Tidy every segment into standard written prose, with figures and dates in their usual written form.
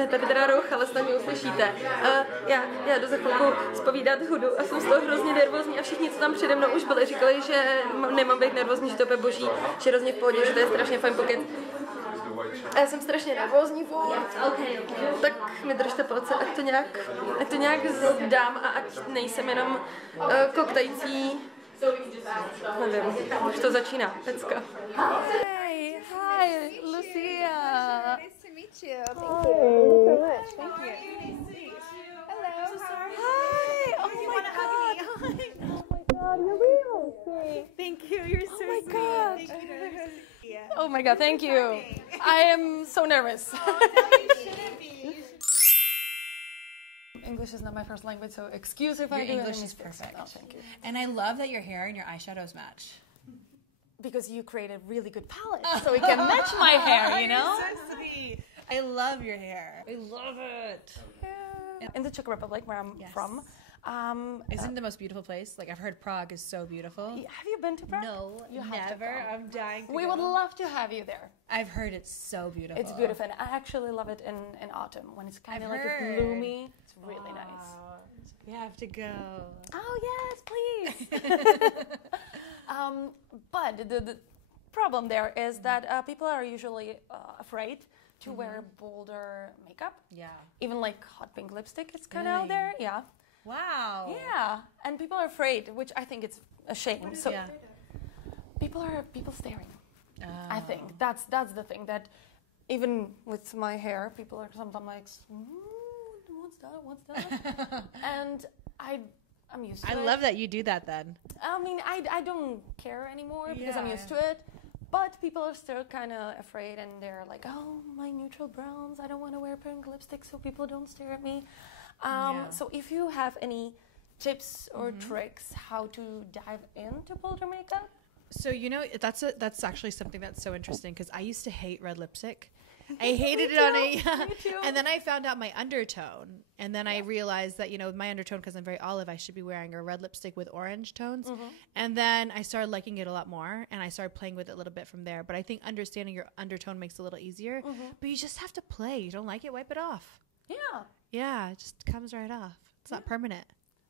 Budete mi teda rouch, ale snad mě uslyšíte. Já jdu za chvilku zpovídat Hudu a jsem z toho hrozně nervózní a všichni, co tam přede mnou už byli, říkali, že nemám být nervózní, že to je boží, že hrozně v pohodě, že to je strašně fajn pokec. A já jsem strašně nervózní, tak mi držte palce, ať to nějak zdám a ať nejsem jenom koktající. Nevím, už to začíná, pecka. Hi, Lucia. Nice to meet you. Thank you so much. Thank you. Hello. Hi. Oh my God. Oh my God, you're real. Thank you. You're so my sweet. God. Thank you. Oh my God, thank you. I am so nervous. No, you shouldn't be. English is not my first language, so excuse if I Your do English any is mistakes. perfect. Oh, thank you. And I love that your hair and your eyeshadows match. Because you created really good palette, so it can match my hair, you know? You're so sweet. I love your hair. I love it. Yeah. In the Czech Republic, where I'm from. Isn't it the most beautiful place? Like, I've heard Prague is so beautiful. Have you been to Prague? No, You have to never. go. I'm dying to We go. would love to have you there. I've heard it's so beautiful. It's beautiful, and I actually love it in autumn when it's kind of I've like heard. gloomy. It's really nice. We have to go. Oh yes, please. But the problem there is that people are usually afraid to wear bolder makeup. Yeah. Even like hot pink lipstick is kind of out there. Yeah. Wow. Yeah. And people are afraid, which I think it's a shame. So Yeah. people staring. I think that's the thing, that even with my hair, people are sometimes like, what's that? And I'm used to it. I love that you do that then. I mean, I don't care anymore because I'm Yeah. used to it. But people are still kind of afraid, and they're like, oh, my neutral browns, I don't want to wear pink lipstick so people don't stare at me. So if you have any tips or tricks how to dive into bolder makeup? So, you know, that's actually something that's so interesting, because I used to hate red lipstick. I hated it on Me too. And then I found out my undertone. And then I realized that, you know, with my undertone, because I'm very olive, I should be wearing a red lipstick with orange tones. And then I started liking it a lot more, and I started playing with it a little bit from there. But I think understanding your undertone makes it a little easier. But you just have to play. You don't like it, wipe it off. Yeah. Yeah, it just comes right off. It's not permanent.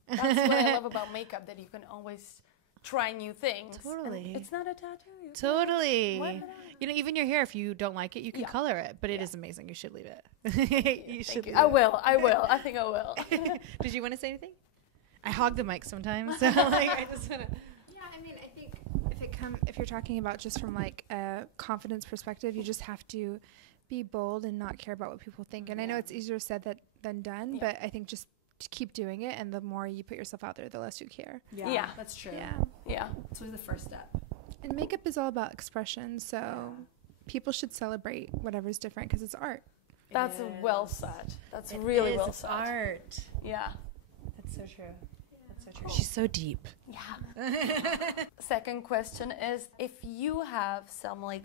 That's what I love about makeup, that you can always try new things. Totally. And it's not a tattoo. You can Totally. wipe it off. You know, even your hair, if you don't like it, you can Yeah. color it. But it is amazing. You should leave it. You should leave I it. will. I think I will. Did you want to say anything? I hog the mic sometimes. So like, I just want to. Yeah, I mean, I think if you're talking about just from like a confidence perspective, you just have to be bold and not care about what people think. And I know it's easier said than done, but I think just to keep doing it, and the more you put yourself out there, the less you care. Yeah. That's true. Yeah. It's really the first step. And makeup is all about expression, so people should celebrate whatever's different because it's art. That's well said. That's really well said. Art. Yeah. That's so true. That's so true. She's so deep. Yeah. Second question is, if you have some like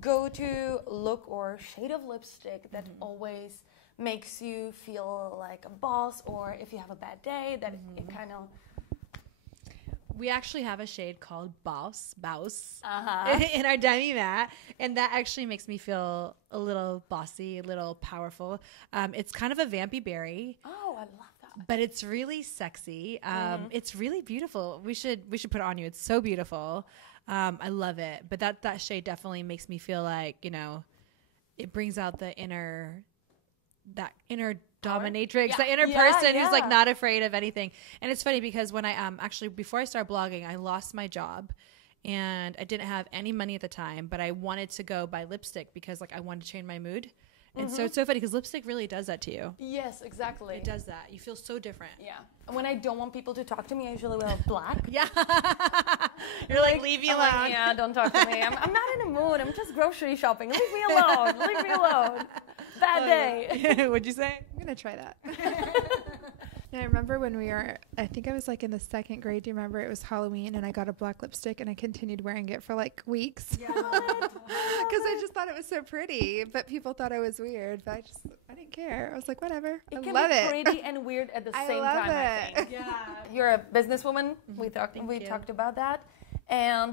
go-to look or shade of lipstick that always makes you feel like a boss, or if you have a bad day, that it kind of... We actually have a shade called Bouse, in our demi matte, and that actually makes me feel a little bossy, a little powerful. It's kind of a vampy berry. Oh, I love that. But it's really sexy. It's really beautiful. We should put it on you. It's so beautiful. I love it. But that shade definitely makes me feel like, you know, it brings out the inner dominatrix, the inner person who's like not afraid of anything. And it's funny because when I actually, before I started blogging, I lost my job and I didn't have any money at the time, but I wanted to go buy lipstick because like I wanted to change my mood. And so it's so funny because lipstick really does that to you. Yes, exactly. It does that. You feel so different. Yeah. And when I don't want people to talk to me, I usually wear black. Yeah. You're like, leave me I'm alone. like, yeah, don't talk to me. I'm not in a mood. I'm just grocery shopping. Leave me alone. Leave me alone. Bad day. What'd you say? I'm going to try that. And I remember when I think I was like in the second grade. Do you remember? It was Halloween and I got a black lipstick and I continued wearing it for like weeks. Yeah. Because I just thought it was so pretty. But people thought I was weird. But I didn't care. I was like, whatever. It I can love be it. pretty and weird at the same time, I think. Yeah. You're a businesswoman. We talked you. talked about that.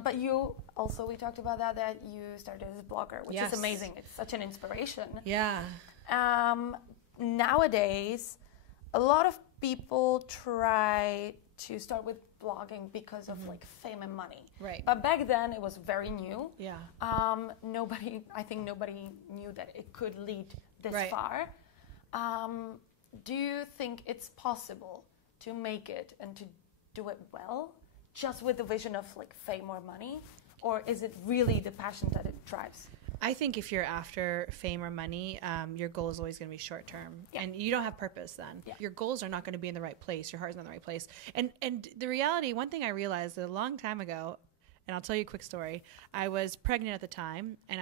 But you also, we talked about that you started as a blogger, which is amazing. It's such an inspiration. Yeah. nowadays, a lot of people try to start with blogging because of like fame and money. Right. But back then it was very new. Yeah. I think nobody knew that it could lead this Right. far. Do you think it's possible to make it and to do it well, just with the vision of like fame or money? Or is it really the passion that it drives? I think if you're after fame or money, your goal is always going to be short term, and you don't have purpose then. Yeah. Your goals are not going to be in the right place. Your heart's not in the right place. And the reality, one thing I realized a long time ago, and I'll tell you a quick story. I was pregnant at the time, and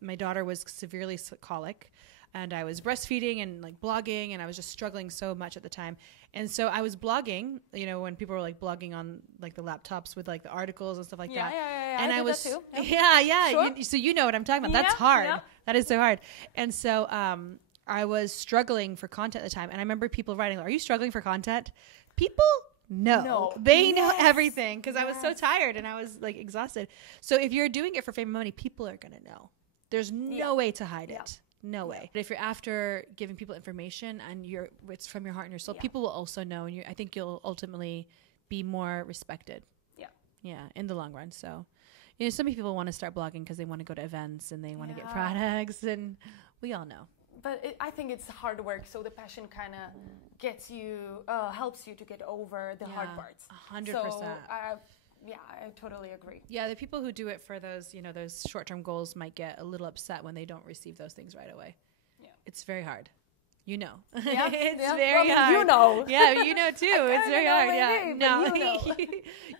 my daughter was severely colic, and I was breastfeeding and like blogging, and I was just struggling so much at the time. And so I was blogging, you know, when people were like blogging on like the laptops with like the articles and stuff like that. Yeah. And I was, did that too. yeah. Sure. So you know what I'm talking about. That's hard. Yeah. That is so hard. And so I was struggling for content at the time. And I remember people writing, are you struggling for content? People no. They know everything because I was so tired and I was like exhausted. So if you're doing it for fame and money, people are going to know. There's no way to hide it. No way. But if you're after giving people information and it's from your heart and your soul, people will also know. And I think you'll ultimately be more respected. Yeah, in the long run. So, you know, some people want to start blogging because they want to go to events and they want to get products, and we all know. But I think it's hard work, so the passion kind of gets you, helps you to get over the hard parts. 100%. So, I totally agree. Yeah, the people who do it for those, you know, those short-term goals might get a little upset when they don't receive those things right away. Yeah. It's very hard. You know. Yeah. It's very hard. You know. Yeah, you know too. It's very hard. Maybe, No.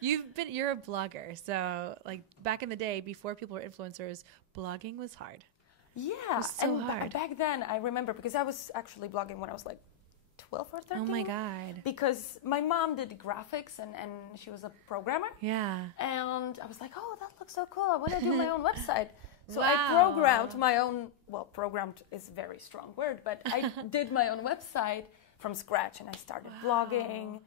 you know. You're a blogger. So like back in the day before people were influencers, blogging was hard. Yeah. It was so hard. Back then I remember because I was actually blogging when I was like 12 or 13. Oh my God. Because my mom did graphics and she was a programmer. Yeah. And I was like, oh, that looks so cool. I want to do my own website. So Wow. I programmed my own, programmed is a very strong word, but I did my own website from scratch and I started blogging.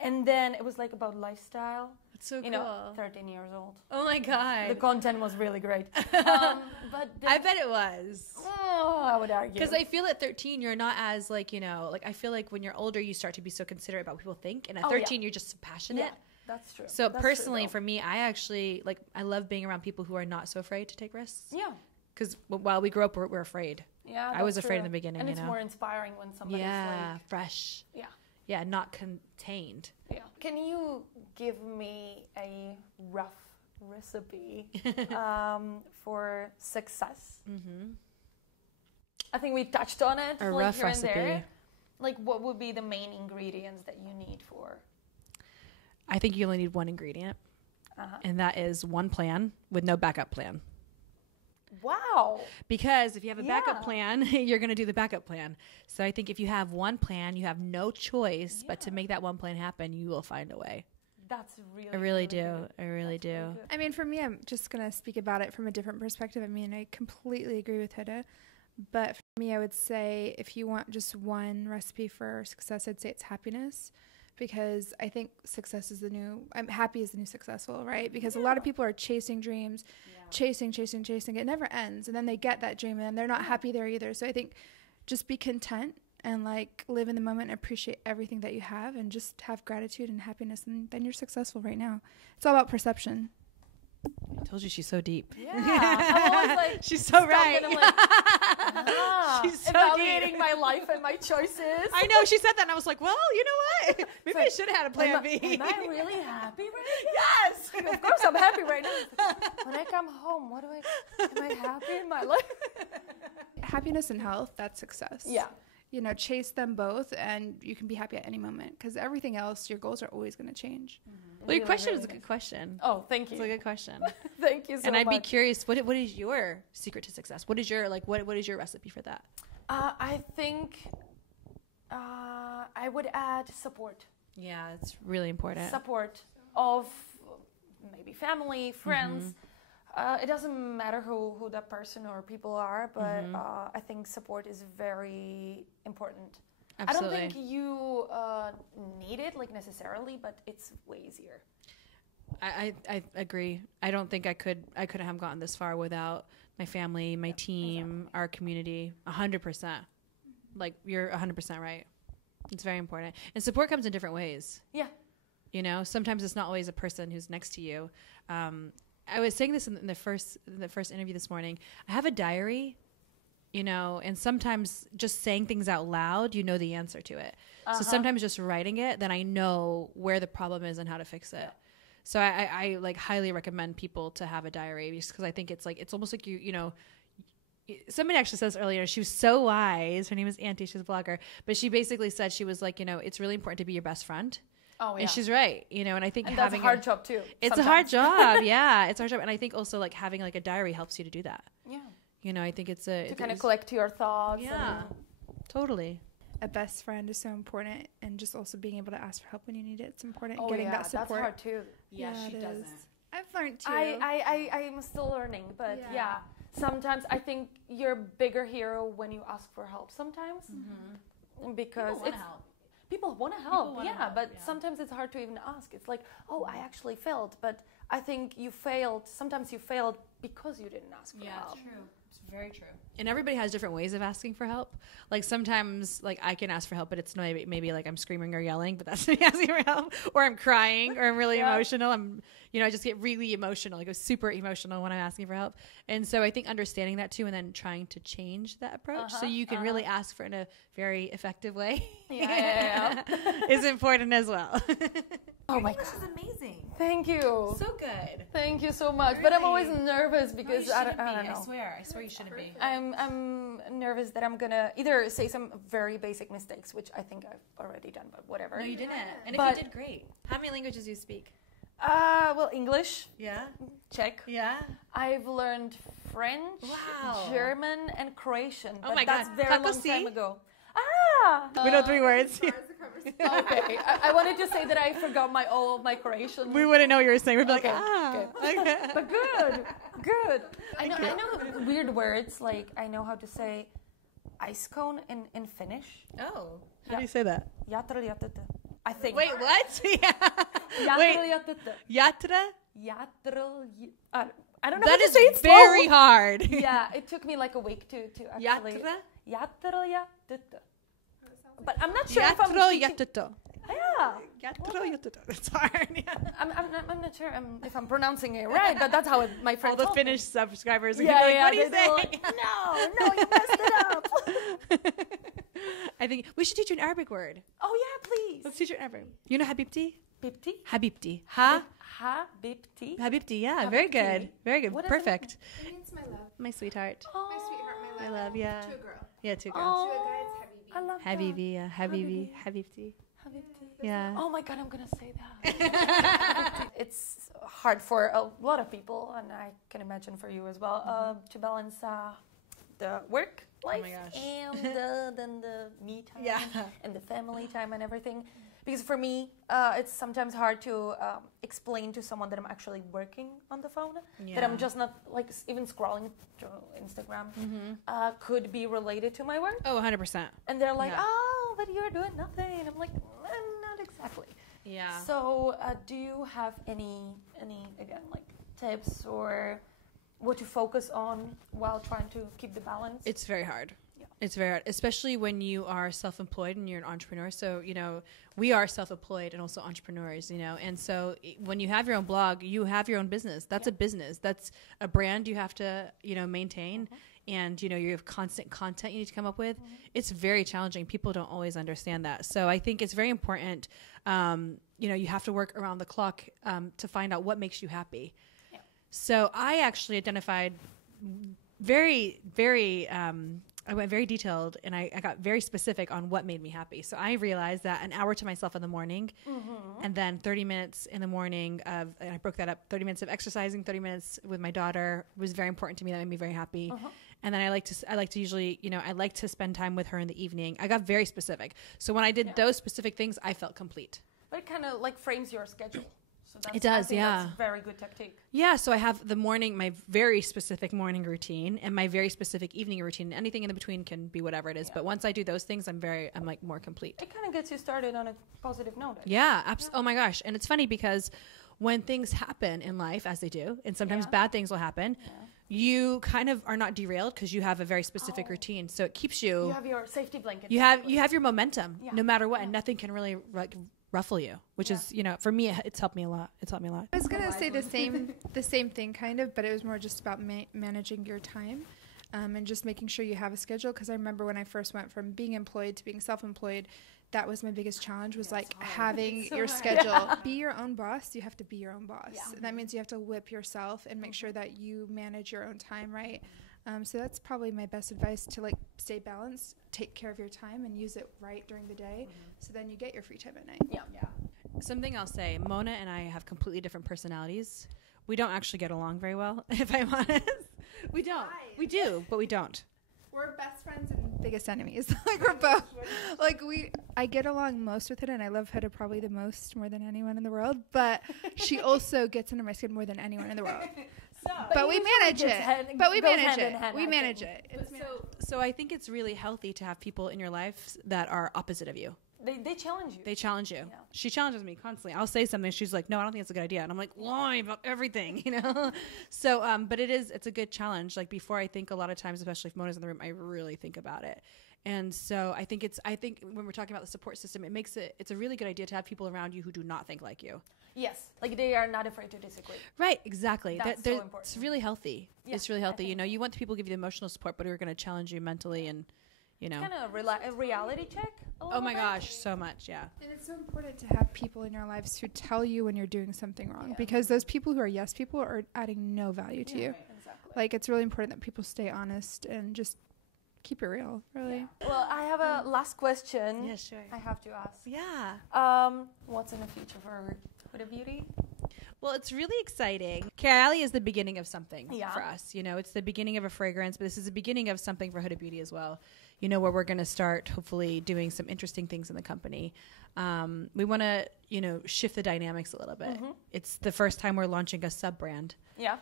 And then it was like about lifestyle. That's so cool. You know, 13 years old. Oh my God. The content was really great. But I bet it was. Oh, I would argue. Because I feel at 13, you're not as like, you know, like I feel like when you're older, you start to be so considerate about what people think. And at 13, you're just passionate. Yeah, that's true. So that's personally, true, for me, I actually, like, I love being around people who are not so afraid to take risks. Yeah. Because while we grew up, we're afraid. Yeah, I was afraid in the beginning, and you it's know? more inspiring when somebody's like... fresh. Yeah. Yeah, not contained. Yeah. Can you give me a rough recipe for success? Mm-hmm. I think we touched on it. A like rough here recipe. And there. Like, what would be the main ingredients that you need for? I think you only need one ingredient, and that is one plan with no backup plan. Wow. Because if you have a backup plan, you're going to do the backup plan. So I think if you have one plan, you have no choice but to make that one plan happen. You will find a way. That's really I really do. good. I really do. Really good. I mean, for me, I'm just going to speak about it from a different perspective. I mean, I completely agree with Huda. But for me, I would say if you want just one recipe for success, I'd say it's happiness. Because I think success is I'm happy is the new successful, right? Because a lot of people are chasing dreams, chasing. It never ends. And then they get that dream and they're not happy there either. So I think just be content and like live in the moment and appreciate everything that you have and just have gratitude and happiness. And then you're successful right now. It's all about perception. I told you she's so deep. Yeah. I'm always like, she's so right. And I'm like, she's so evaluating deep. my life and my choices. I know, she said that and I was like, well, you know what? Maybe I should have had a plan B. Am I really happy right now? Yes. Of course I'm happy right now. When I come home, am I happy in my life? Happiness and health, that's success. Yeah. You know, chase them both and you can be happy at any moment because everything else, your goals are always going to change. Mm-hmm. Well, your question was a good question. Oh, thank you. It's a good question. Thank you so much. And I'd be curious, what is your secret to success? What is your what is your recipe for that? I think I would add support. Yeah, it's really important. Support of maybe family, friends. Mm-hmm. It doesn't matter who that person or people are, but I think support is very important. Absolutely. I don't think you need it like necessarily, but it's way easier. I agree. I don't think I couldn't have gotten this far without my family, my team, our community. 100%. Like, you're 100% right. It's very important. And support comes in different ways. Yeah. You know, sometimes it's not always a person who's next to you. I was saying this in the first interview this morning. I have a diary, you know, and sometimes just saying things out loud, you know the answer to it. So sometimes just writing it, then I know where the problem is and how to fix it. So I like highly recommend people to have a diary, just because I think it's like, it's almost like you know, somebody actually says earlier, she was so wise. Her name is Auntie. She's a blogger, but she basically said, she was like, you know, it's really important to be your best friend. Oh, yeah. And she's right, you know, and I think and having that's a hard job too. It's sometimes. a hard job. Yeah. It's a hard job. And I think also like having like a diary helps you to do that. Yeah. You know, I think it's to kind of collect your thoughts. Yeah, totally. A best friend is so important, and just also being able to ask for help when you need it. It's important. Oh, getting yeah, that support. that's hard too. Yeah, she it doesn't. is. I've learned too. I'm still learning, but yeah. Sometimes I think you're a bigger hero when you ask for help. Sometimes because people want to help. But sometimes it's hard to even ask. It's like, oh, I actually failed, but I think you failed. Sometimes you failed because you didn't ask for help. Yeah, true. It's very true. And everybody has different ways of asking for help. Like sometimes, like I can ask for help, but it's maybe like I'm screaming or yelling, but that's me asking for help. Or I'm crying, or I'm really emotional. I just get really emotional. Like I'm super emotional when I'm asking for help. And so I think understanding that too, and then trying to change that approach so you can really ask for it in a very effective way is important as well. Oh my God. This is amazing. Thank you. So good. Thank you so much. But I'm always nervous because I don't know. I swear you shouldn't be. I'm nervous that I'm gonna either say some very basic mistakes, which I think I've already done, but whatever. No, you didn't. And if you did, great. How many languages do you speak? Well, English. Yeah. Czech. Yeah. I've learned French, German, and Croatian. Oh but my that's God. very long time ago. We know 3 words. Okay. I wanted to say that I forgot all of my Croatian. We wouldn't know what you were saying. We'd be like, Okay. But good. I know weird words, like I know how to say ice cone in Finnish. Oh. How do you say that? I think. Wait, what? Yatra? I don't know That how to is say it very slow. hard. Yeah, it took me like a week to actually. Yatra? But I'm not sure if I'm teaching. It's hard. Yeah. I'm not sure if I'm pronouncing it right, but that's how my friend All the told me. Finnish subscribers are like, what are you saying? Like, no, you messed it up. I think we should teach you an Arabic word. Oh yeah, please. Let's teach you an Arabic. You know Habibti? Bibti? Habibti. Habibti? Habibti, yeah. Very good. Very good. What Perfect. It means my love. My sweetheart. Oh, My sweetheart, my I love. love, yeah. To a girl. Yeah, 2 girls. Oh, To a guy, it's Habibi. I love that. Habibi, yeah. Habibi. Habibti. Yeah. Oh my God, I'm gonna say that. It's hard for a lot of people, and I can imagine for you as well, to balance the work life and then the me time and the family time and everything. Because for me, it's sometimes hard to explain to someone that I'm actually working on the phone, that I'm just not like even scrolling through Instagram could be related to my work. Oh, 100%. And they're like, oh, but you're doing nothing. And I'm like, not exactly. Yeah. So do you have any again, like tips or what to focus on while trying to keep the balance? It's very hard. It's very hard, especially when you are self-employed and you're an entrepreneur. So, you know, we are self-employed and also entrepreneurs, you know. And so when you have your own blog, you have your own business. That's a business. That's a brand you have to, you know, maintain. And, you know, you have constant content you need to come up with. It's very challenging. People don't always understand that. So I think it's very important, you know, you have to work around the clock to find out what makes you happy. Yeah. So I actually identified I went very detailed, and I got very specific on what made me happy. So I realized that an hour to myself in the morning, and then 30 minutes in the morning and I broke that up, 30 minutes of exercising, 30 minutes with my daughter was very important to me. That made me very happy. And then I like to usually, you know, I like to spend time with her in the evening. I got very specific. So when I did those specific things, I felt complete. But it kind of like frames your schedule. So that's, it does, I think that's a very good tactic. Yeah, so I have the morning, my very specific morning routine, and my very specific evening routine. Anything in the between can be whatever it is. But once I do those things, I'm like more complete. It kind of gets you started on a positive note. Yeah, oh my gosh. And it's funny because when things happen in life, as they do, and sometimes bad things will happen, you kind of are not derailed because you have a very specific routine. So it keeps you. You have your safety blanket. You have your momentum no matter what, and nothing can really ruffle you. Which is, you know, for me, it's helped me a lot. It's helped me a lot. I was gonna say the same thing, kind of, but it was more just about managing your time, and just making sure you have a schedule. Because I remember when I first went from being employed to being self-employed, that was my biggest challenge, was like having your schedule. Be your own boss. You have to be your own boss. And that means you have to whip yourself and make sure that you manage your own time right. So that's probably my best advice, to like stay balanced, take care of your time, and use it right during the day. So then you get your free time at night. Yeah. Something I'll say, Mona and I have completely different personalities. We don't actually get along very well, if I'm honest. We don't. We do, but we don't. We're best friends and biggest enemies. Like we're both. Like I get along most with Huda, and I love Huda probably the most, more than anyone in the world. But she also gets under my skin more than anyone in the world. But we manage it. We manage it. So I think it's really healthy to have people in your life that are opposite of you. They challenge you. They challenge you. Yeah. She challenges me constantly. I'll say something. She's like, no, I don't think it's a good idea. And I'm like, why about everything, you know? So, but it's a good challenge. Like before, I think a lot of times, especially if Mona's in the room, I really think about it. And so I think when we're talking about the support system, it's a really good idea to have people around you who do not think like you. Yes. Like they are not afraid to disagree. Right. Exactly. That's so important. It's really healthy. Yeah, it's really healthy. You know, you want the people to give you the emotional support, but who are going to challenge you mentally and, you know. Kind of a reality check. Oh my gosh, so much, yeah. And it's so important to have people in your lives who tell you when you're doing something wrong, because those people who are yes people are adding no value to you. Right, exactly. Like it's really important that people stay honest and just keep it real, really. Yeah. Well, I have a last question. Yeah, sure. I have to ask. Yeah. What's in the future for HudaBeauty? Well, it's really exciting. Kylie is the beginning of something for us. You know, it's the beginning of a fragrance, but this is the beginning of something for HudaBeauty as well. You know, where we're going to start hopefully doing some interesting things in the company. We want to, you know, shift the dynamics a little bit. Mm-hmm. It's the first time we're launching a sub-brand. Yeah.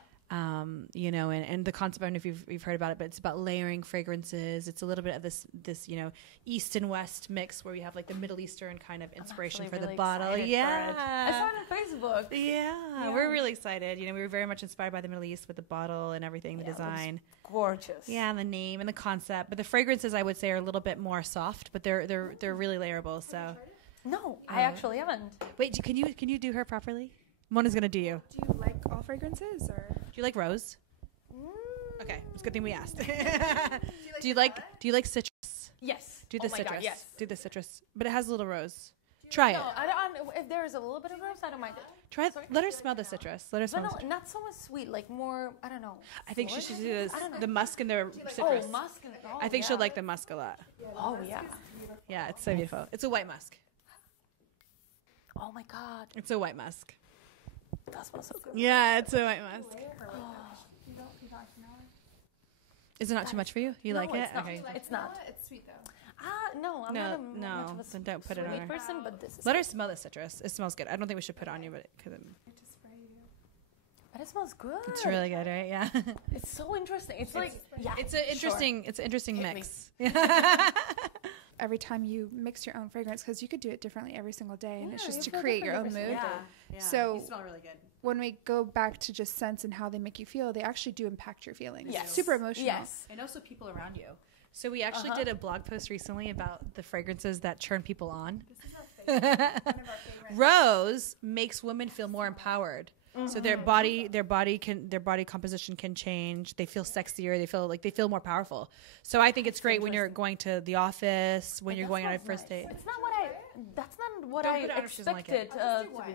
You know, and the concept, I don't know if you've heard about it, but it's about layering fragrances. It's a little bit of this, you know, East and West mix where we have like the Middle Eastern kind of inspiration for the bottle. Yeah. I saw it on Facebook. Yeah. We're really excited. You know, we were very much inspired by the Middle East with the bottle and everything, the design. Gorgeous. Yeah, and the name and the concept. But the fragrances, I would say, are a little bit more soft, but they're really layerable. So. No, I actually haven't. Wait, can you do her properly? Mona's gonna do you. Do you like all fragrances, or do you like rose? Okay, it's a good thing we asked. Do you like citrus? Yes. Do the citrus. God, yes. Do the citrus, but it has a little rose. Try it. No, I don't. If there is a little bit of rose, I don't mind it. Try it. Let her smell the citrus. Let her smell. But no, not so much sweet. Like more. I don't know. I think she should do the musk and the citrus. Oh, musk. I think she'll like the musk a lot. Oh yeah. Yeah, it's so beautiful. It's a white musk. Oh my God. It's a white musk. That smells so good. Yeah, it's a white musk. Is it not too much for you? You like it? Okay. It's not. It's sweet though. No, I'm not much of a then don't put it on her. person, but this is Let her smell the citrus. It smells good. I don't think we should put it on you, but But it smells good. It's really good, right? Yeah. It's so interesting. It's like It's an interesting mix. Every time you mix your own fragrance, because you could do it differently every single day, and it's just to create your own mood. Yeah. So you smell really good. when we go back to just scents and how they make you feel, they actually do impact your feelings. Yes. It's super emotional. Yes. And also people around you. So we actually did a blog post recently about the fragrances that turn people on. This is our favorite. One of our favorite. Rose makes women feel more empowered. So their body composition can change. They feel sexier. They feel more powerful. So I think it's great when you're going to the office, when you're going on a first date. It's not what that's not what Don't I put it on if she doesn't like it. expected to be.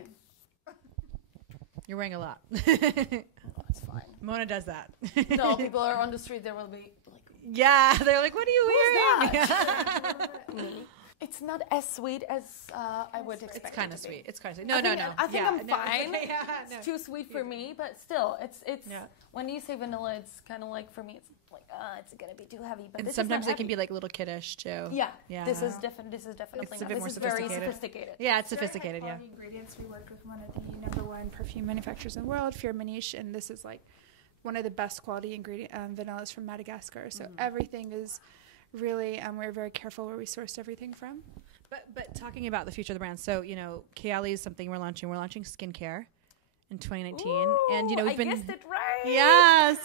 You're wearing a lot. It's fine. Mona does that. No, people are on the street. There will be like, yeah, they're like, "What are you wearing?" that? It's not as sweet as I would expect. It's kind it of to be. sweet. It's kind of sweet. No. I think I'm no, fine. no. It's too sweet for me, but still, it's when you say vanilla, it's kind of like for me, it's like it's gonna be too heavy. But And this sometimes is not it can heavy. be like a little kiddish too. Yeah. This is definitely It's a not. bit This more is very sophisticated. sophisticated. Yeah, it's sophisticated. Yeah. Ingredients. We worked with one of the #1 perfume manufacturers in the world, Firmenich, and this is like one of the best quality ingredient vanillas from Madagascar. So everything is really we're very careful where we sourced everything from. But talking about the future of the brand, so you know, Kylie is something we're launching. We're launching skincare, in 2019. And, you know, we've been... I guessed it right. Yes,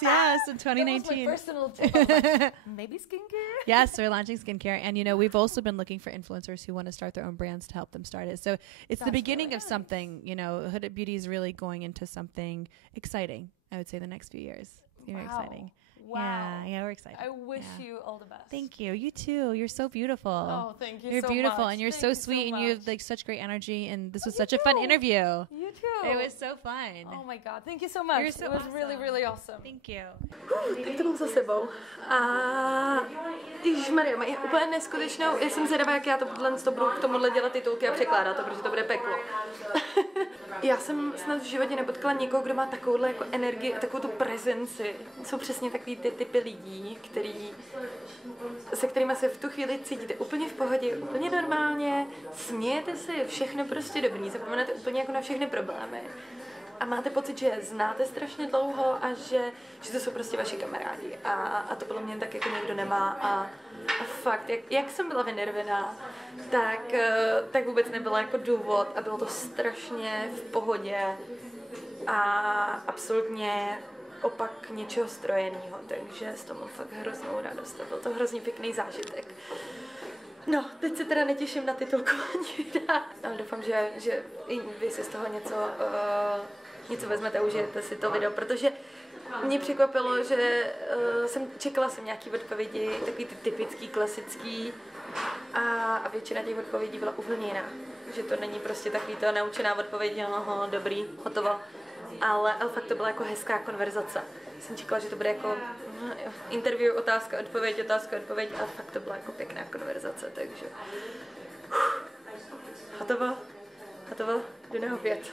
in 2019. That was my personal tip. I was like, maybe skincare? Yes, we're launching skincare. And, you know, we've also been looking for influencers who want to start their own brands to help them start it. So it's the beginning of something, you know. HudaBeauty is really going into something exciting, I would say, the next few years. Very exciting. Wow. Yeah, we're excited. I wish you all the best. Thank you. You too. You're so beautiful. Oh, thank you so much. You're beautiful and you're so sweet and you have like such great energy and this was such a fun interview. You too. It was so fun. Oh my God, thank you so much. You're so it was awesome. really, really awesome. Thank you. Tak to mám za sebou. A ježišmarja, mají úplně neskutečnou, já jsem zvědavá, jak já to budu k tomuhle dělat titulky a překládat to, protože to bude peklo. Já jsem snad v životě nepotkala někoho, kdo má takovouhle jako energii a takovou tu prezenci. Jsou přesně takový ty typy lidí, se kterými se v tu chvíli cítíte úplně v pohodě, úplně normálně, smějete si, všechno prostě dobrý, zapomenete úplně jako na všechny problémy. A máte pocit, že je znáte strašně dlouho a že to jsou prostě vaši kamarádi. A to podle mě tak jako někdo nemá. A fakt, jak jsem byla vynervená, tak vůbec nebyla jako důvod a bylo to strašně v pohodě a absolutně opak něčeho strojeného. Takže z toho mám fakt hroznou radost. Byl to hrozně pěkný zážitek. No, teď se teda netěším na titulkování, ale doufám, že i vy si z toho něco vezmete a užijete si to video, protože mě překvapilo, že čekala jsem nějaký odpovědi, takový ty typický, klasický a většina těch odpovědí byla úplně jiná. Že to není prostě takový to naučená odpověď, no, dobrý, hotovo. Ale fakt to byla jako hezká konverzace. Jsem čekala, že to bude jako interview, otázka, odpověď a fakt to byla jako pěkná konverzace, takže hotovo, jdu na oběd.